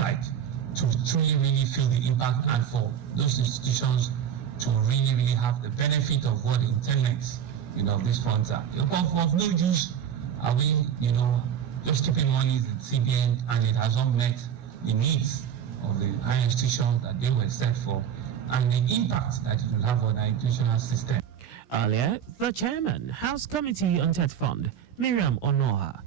side to truly really feel the impact, and for those institutions to really have the benefit of what the internet, these funds are. Of no use are we, just keeping money in CBN and it has not met the needs of the higher institutions that they were set for, and the impact that it will have on our educational system. Earlier, the chairman, House Committee on TET Fund, Miriam Onoha,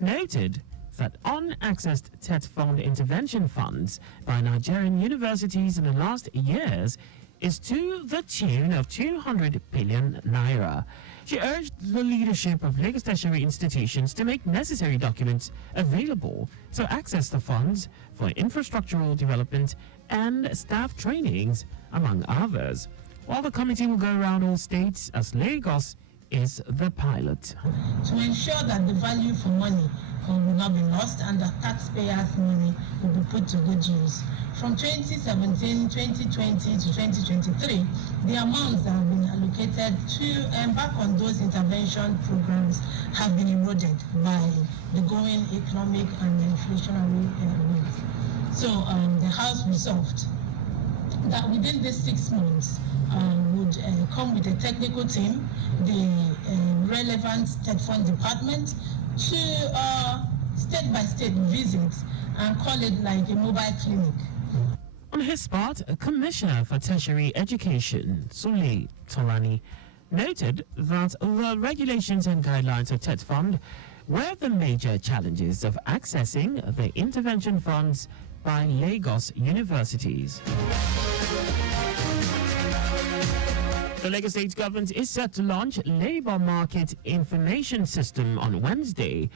noted that unaccessed TET Fund intervention funds by Nigerian universities in the last years is to the tune of 200 billion naira. She urged the leadership of Lagos tertiary institutions to make necessary documents available to access the funds for infrastructural development and staff trainings, among others. While the committee will go around all states as Lagos is the pilot. To ensure that the value for money will not be lost and that taxpayers' money will be put to good use. From 2017, 2020 to 2023, the amounts that have been allocated to embark on those intervention programs have been eroded by the growing economic and inflationary rates. So the House resolved that within these 6 months would come with a technical team, the relevant state fund department, to state-by-state visits and call it like a mobile clinic. On his part, Commissioner for Tertiary Education, Sule Tolani, noted that the regulations and guidelines of TET Fund were the major challenges of accessing the intervention funds by Lagos universities. The Lagos State government is set to launch Labour Market Information System on Wednesday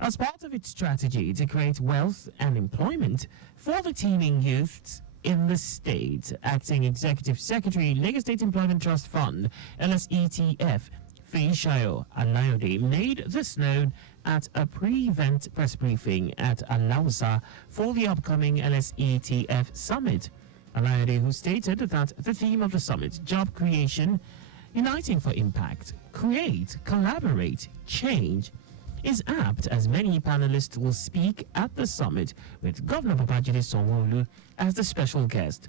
as part of its strategy to create wealth and employment for the teeming youths in the state. Acting Executive Secretary, Lagos State Employment Trust Fund, LSETF, Fishayo Alayode, made this known at a pre-event press briefing at Alausa for the upcoming LSETF Summit. Alayode, who stated that the theme of the summit, job creation, uniting for impact, create, collaborate, change, is apt as many panelists will speak at the summit with Governor Babajide Sanwo-Olu as the special guest.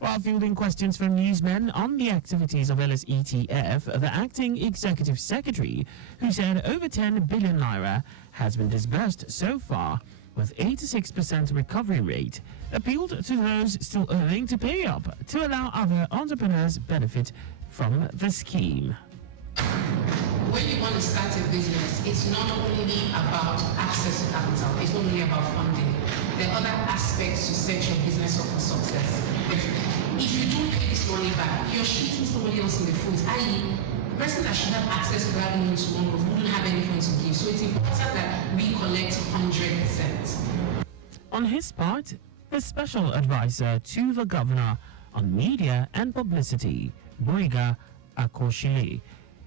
While fielding questions from newsmen on the activities of LSETF, the acting executive secretary, who said over 10 billion naira has been disbursed so far with 86% recovery rate, appealed to those still owing to pay up to allow other entrepreneurs benefit from the scheme. When you want to start a business, it's not only about access to capital, it's not only about funding. There are other aspects to set your business up for success. If you don't pay this money back, you're shooting somebody else in the foot. I.e., the person that should have access to that loan tomorrow wouldn't have anything to give. So it's important that we collect 100%. On his part, the special advisor to the governor on media and publicity, Boyega Akoshile,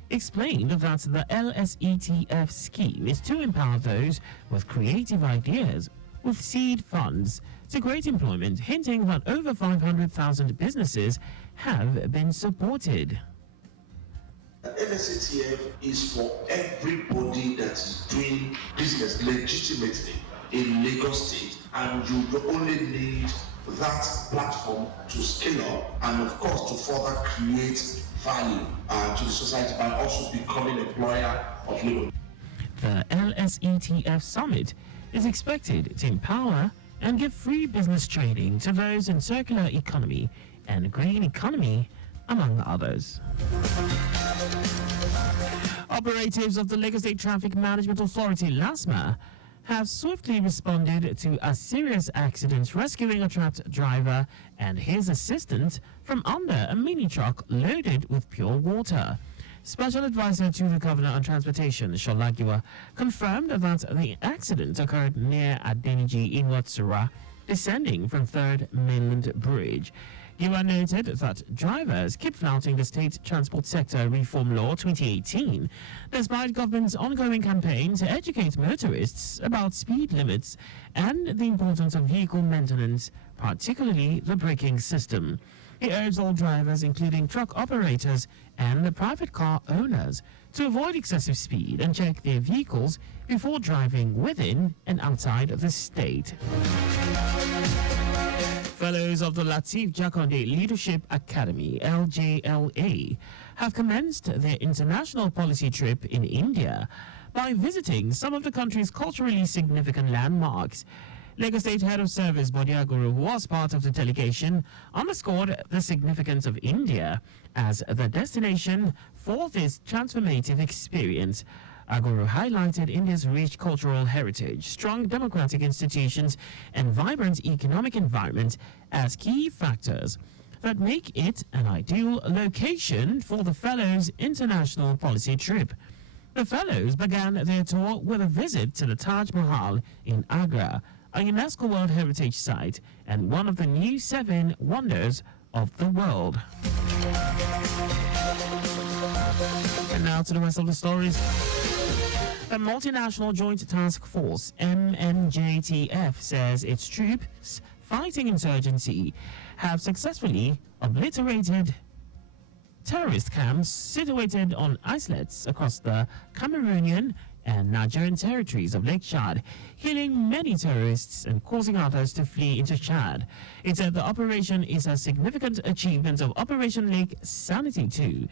explained that the LSETF scheme is to empower those with creative ideas with seed funds to create employment, hinting that over 500,000 businesses have been supported. LSETF is for everybody that is doing business legitimately in Lagos State, and you only need that platform to scale up and of course to further create value to the society by also becoming an employer of labor. The LSETF Summit is expected to empower and give free business training to those in circular economy and green economy, among others. Operatives of the Lagos State Traffic Management Authority, LASMA, have swiftly responded to a serious accident, rescuing a trapped driver and his assistant from under a mini truck loaded with pure water. Special advisor to the Governor on Transportation, Sholagiwa, confirmed that the accident occurred near Adeniji in Watsura, descending from 3rd Mainland Bridge. Giwa noted that drivers keep flouting the State Transport Sector Reform Law 2018, despite government's ongoing campaign to educate motorists about speed limits and the importance of vehicle maintenance, particularly the braking system. He urged all drivers, including truck operators and private car owners, to avoid excessive speed and check their vehicles before driving within and outside of the state. Fellows of the Latif Jakonde Leadership Academy, LJLA, have commenced their international policy trip in India by visiting some of the country's culturally significant landmarks. Lagos State Head of Service Bode Aguru, who was part of the delegation, underscored the significance of India as the destination for this transformative experience. Aguru highlighted India's rich cultural heritage, strong democratic institutions, and vibrant economic environment as key factors that make it an ideal location for the Fellows' international policy trip. The Fellows began their tour with a visit to the Taj Mahal in Agra, a UNESCO World Heritage Site and one of the new 7 wonders of the world. And now to the rest of the stories. The Multinational Joint Task Force, MNJTF, says its troops fighting insurgency have successfully obliterated terrorist camps situated on islets across the Cameroonian and Nigerian territories of Lake Chad, killing many terrorists and causing others to flee into Chad. It said the operation is a significant achievement of Operation Lake Sanity 2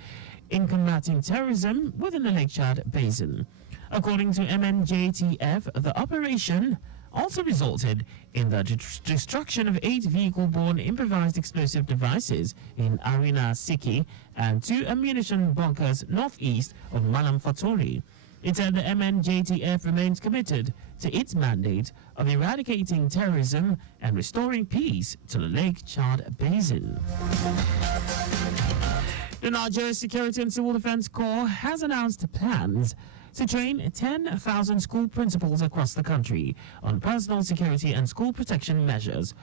in combating terrorism within the Lake Chad Basin. According to MNJTF, the operation also resulted in the destruction of 8 vehicle-borne improvised explosive devices in Arena Siki and 2 ammunition bunkers northeast of Malam Fatori. It said the MNJTF remains committed to its mandate of eradicating terrorism and restoring peace to the Lake Chad Basin. The Nigeria Security and Civil Defense Corps has announced plans to train 10,000 school principals across the country on personal security and school protection measures.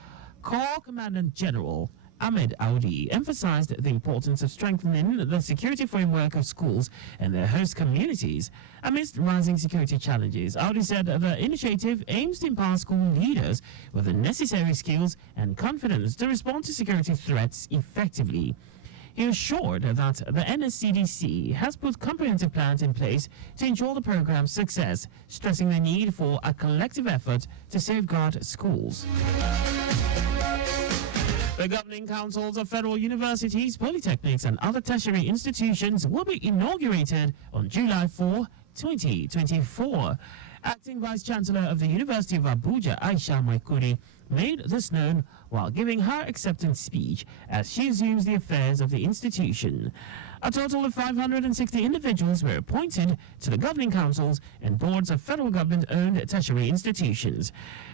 Corps Commandant General Ahmed Audi emphasized the importance of strengthening the security framework of schools and their host communities amidst rising security challenges. Audi said the initiative aims to empower school leaders with the necessary skills and confidence to respond to security threats effectively. He assured that the NSCDC has put comprehensive plans in place to ensure the program's success, stressing the need for a collective effort to safeguard schools. The governing councils of federal universities, polytechnics, and other tertiary institutions will be inaugurated on July 4, 2024. Acting Vice Chancellor of the University of Abuja, Aisha Maikudi, made this known while giving her acceptance speech as she assumes the affairs of the institution. A total of 560 individuals were appointed to the governing councils and boards of federal government-owned tertiary institutions.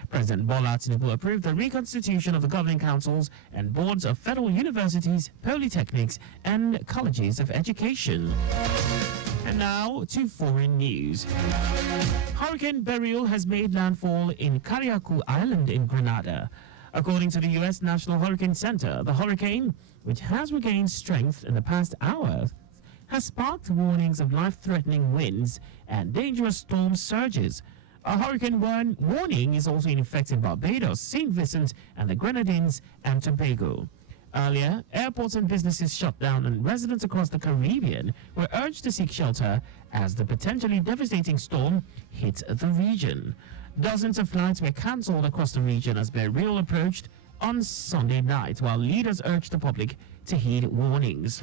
President Bola Tinubu approved the reconstitution of the governing councils and boards of federal universities, polytechnics, and colleges of education. And now to foreign news. Hurricane Beryl has made landfall in Carriacou Island in Grenada. According to the U.S. National Hurricane Center, the hurricane, which has regained strength in the past hour, has sparked warnings of life-threatening winds and dangerous storm surges. A hurricane warning is also in effect in Barbados, St. Vincent, and the Grenadines and Tobago. Earlier, airports and businesses shut down and residents across the Caribbean were urged to seek shelter as the potentially devastating storm hit the region. Dozens of flights were cancelled across the region as Beryl approached on Sunday night, while leaders urged the public to heed warnings.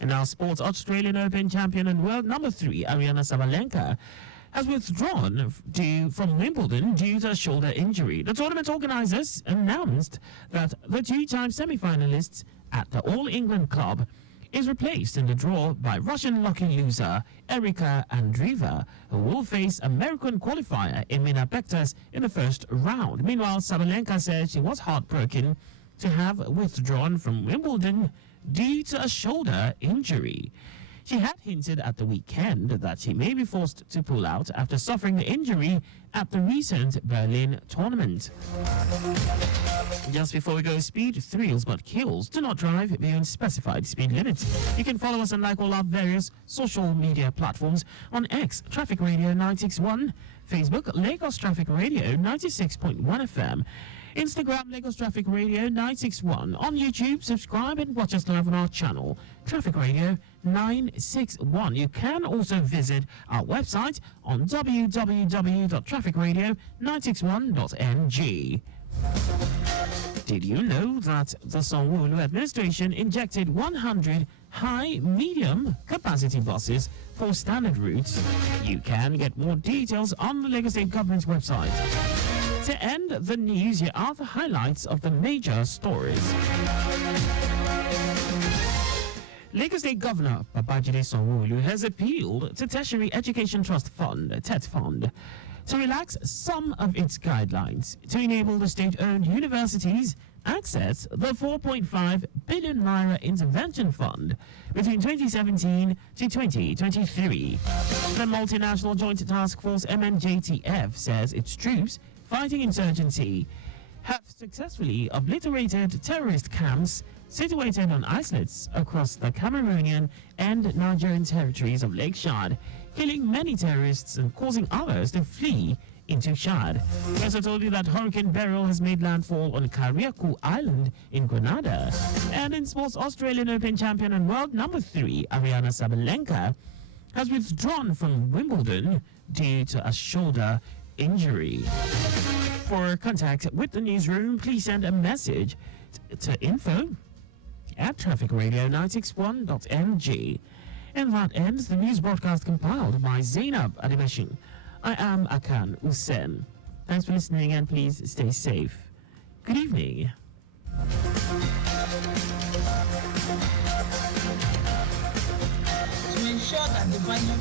And now sports. Australian Open champion and world number 3 Aryna Sabalenka has withdrawn from Wimbledon due to a shoulder injury. The tournament organizers announced that the 2-time semi-finalists at the All England Club is replaced in the draw by Russian lucky loser Erika Andreeva, who will face American qualifier Emina Bektas in the first round. Meanwhile, Sabalenka said she was heartbroken to have withdrawn from Wimbledon due to a shoulder injury. She had hinted at the weekend that she may be forced to pull out after suffering the injury at the recent Berlin tournament. Just before we go, speed thrills but kills. Do not drive beyond specified speed limits. You can follow us and like all our various social media platforms on X, Traffic Radio 961, Facebook, Lagos Traffic Radio 96.1 FM. Instagram, Lagos Traffic Radio 961. On YouTube, subscribe and watch us live on our channel, Traffic Radio 961. You can also visit our website on www.trafficradio961.ng. Did you know that the Sanwo-Olu administration injected 100 high-medium capacity buses for standard routes? You can get more details on the Lagos State government's website. To end the news, here are the highlights of the major stories. Lagos State Governor Babajide Sanwo-Olu has appealed to Tertiary Education Trust Fund, TET Fund, to relax some of its guidelines to enable the state-owned universities access the 4.5 billion naira intervention fund between 2017 to 2023. The multinational joint task force MNJTF says its troops fighting insurgency have successfully obliterated terrorist camps situated on islets across the Cameroonian and Nigerian territories of Lake Chad, killing many terrorists and causing others to flee into Chad. We also told you that Hurricane Beryl has made landfall on Carriacou Island in Grenada. And in sports, Australian Open champion and world number 3, Ariana Sabalenka, has withdrawn from Wimbledon due to a shoulder injury. For contact with the newsroom, please send a message to info@trafficradio961.ng. And that ends the news broadcast compiled by Zainab Adibashin. I am Akan Usen. Thanks for listening and please stay safe. Good evening. To ensure that the value